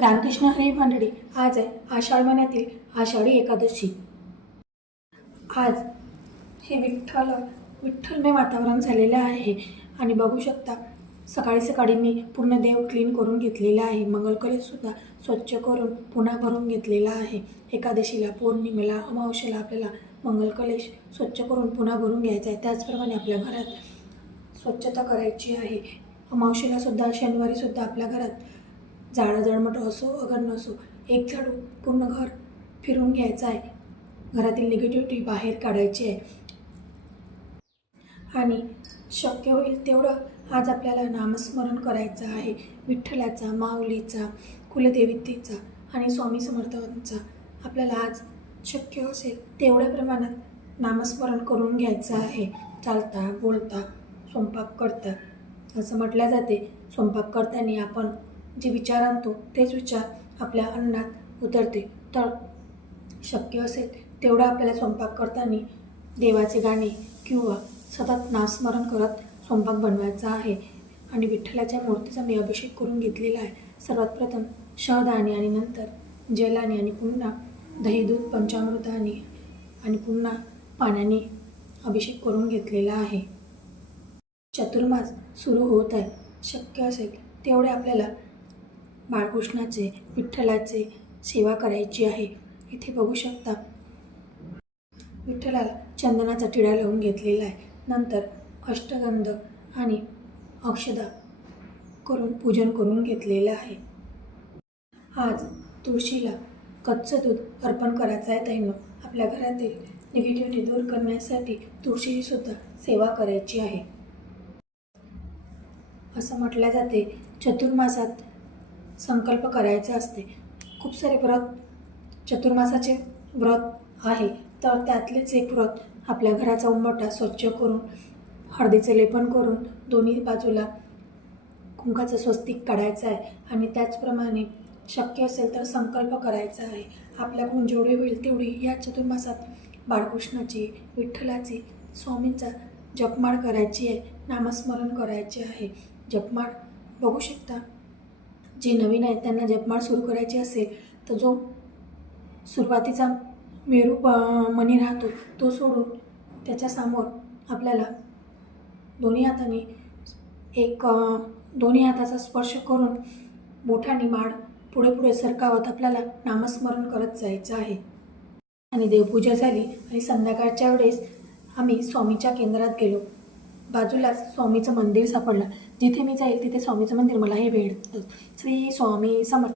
रामकृष्ण हरी मंडळी, आज आहे आषाढ महिन्यातील आषाढी एकादशी। आज हे विठ्ठलमय वातावरण झालेलं आहे आणि बघू शकता सकाळी सकाळी मी पूर्ण देव क्लीन करून घेतलेला आहे। मंगलकलशसुद्धा स्वच्छ करून पुन्हा भरून घेतलेला आहे। एकादशीला, पौर्णिमेला, अमावस्येला आपल्याला मंगलकलश स्वच्छ करून पुन्हा भरून घ्यायचा आहे। त्याचप्रमाणे आपल्या घरात स्वच्छता करायची आहे। अमावस्येलासुद्धा, शनिवारीसुद्धा आपल्या घरात झाडं जळमट असो अगर नसो, एक झाडू पूर्ण घर फिरून घ्यायचं आहे। घरातील निगेटिव्हिटी बाहेर काढायची आहे आणि शक्य होईल तेवढं आज आपल्याला नामस्मरण करायचं आहे। विठ्ठलाचा, माऊलीचा, कुलदेवतेचा आणि स्वामी समर्थांचा आपल्याला आज शक्य असेल तेवढ्या प्रमाणात नामस्मरण करून घ्यायचं आहे। चालता, बोलता, स्वयंपाक करता असं म्हटलं जाते, स्वयंपाक करताना आपण जे विचार आणतो तेच विचार आपल्या अन्नात उतरते। तर शक्य असेल तेवढं आपल्याला स्वयंपाक करताना देवाचे गाणे किंवा सतत नामस्मरण करत स्वयंपाक बनवायचा आहे। आणि विठ्ठलाच्या मूर्तीचा मी अभिषेक करून घेतलेला आहे। सर्वात प्रथम शहदाने आणि नंतर जलाने आणि पुन्हा दही दूध पंचामृताने आणि पुन्हा पाण्याने अभिषेक करून घेतलेला आहे। चतुर्मास सुरू होत आहे। शक्य असेल तेवढे आपल्याला बाळकृष्णाचे, विठ्ठलाचे सेवा करायची आहे। इथे बघू शकता विठ्ठलाला चंदनाचा टिळा लावून घेतलेला आहे। नंतर अष्टगंध आणि अक्षदा करून पूजन करून घेतलेलं आहे। आज तुळशीला कच्चं दूध अर्पण करायचं आहे। ताईंनो, आपल्या घरातील निगेटिव्हिटी दूर करण्यासाठी तुळशीची सुद्धा सेवा करायची आहे। असं म्हटलं जाते चतुर्मासात संकल्प करायचे असते। खूप सारे व्रत चतुर्मासाचे व्रत आहे, तर त्यातलेच एक व्रत आपल्या घराचा उंबरठा स्वच्छ करून हळदीचे लेपन करून दोन्ही बाजूला कुंकाचं स्वस्तिक काढायचं आहे। आणि त्याचप्रमाणे शक्य असेल तर संकल्प करायचा आहे। आपल्याकडून जेवढे होईल तेवढी या चतुर्मासात बाळकृष्णाची, विठ्ठलाची, स्वामींचा जपमाळ करायची आहे, नामस्मरण करायचे आहे। जपमाळ बघू शकता, जे नवीन आहेत त्यांना जपमाळ सुरू करायची असेल तर जो सुरुवातीचा मेरू मणी राहतो तो सोडून त्याच्यासमोर आपल्याला दोन्ही हाताचा स्पर्श करून बोटाने माड पुढे पुढे सरकावत आपल्याला नामस्मरण करत जायचं आहे। आणि देवपूजा झाली आणि संध्याकाळच्या वेळेस आम्ही स्वामीच्या केंद्रात गेलो। बाजूलाच स्वामीचं मंदिर सापडलं। जिथे मी जाईल तिथे स्वामीचं मंदिर मलाही भेटतं। श्री स्वामी समर्थ।